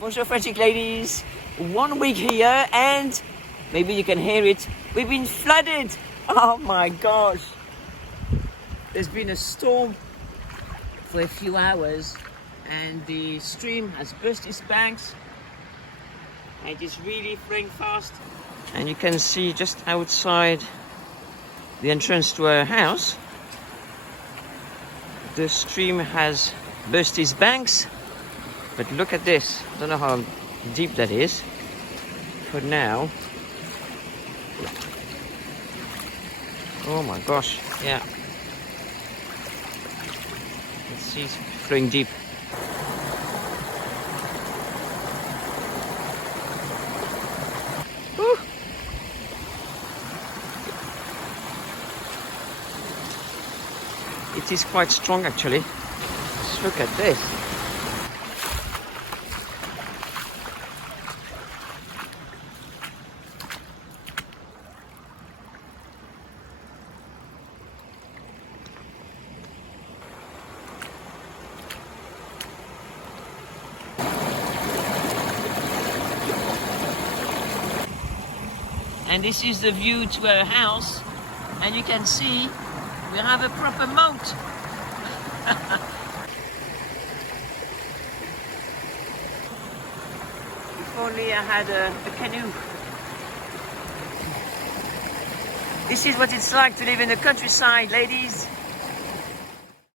Bonjour French ladies. 1 week here and maybe you can hear it. We've been flooded. Oh my gosh. There's been a storm for a few hours and the stream has burst its banks and it's really flowing fast. And you can see just outside the entrance to our house, the stream has burst its banks. But look at this. I don't know how deep that is. For now. Oh my gosh. Yeah. Let's see, it's flowing deep. Woo. It is quite strong actually. Just look at this. And this is the view to our house, and you can see we have a proper moat. If only I had a canoe. This is what it's like to live in the countryside, ladies.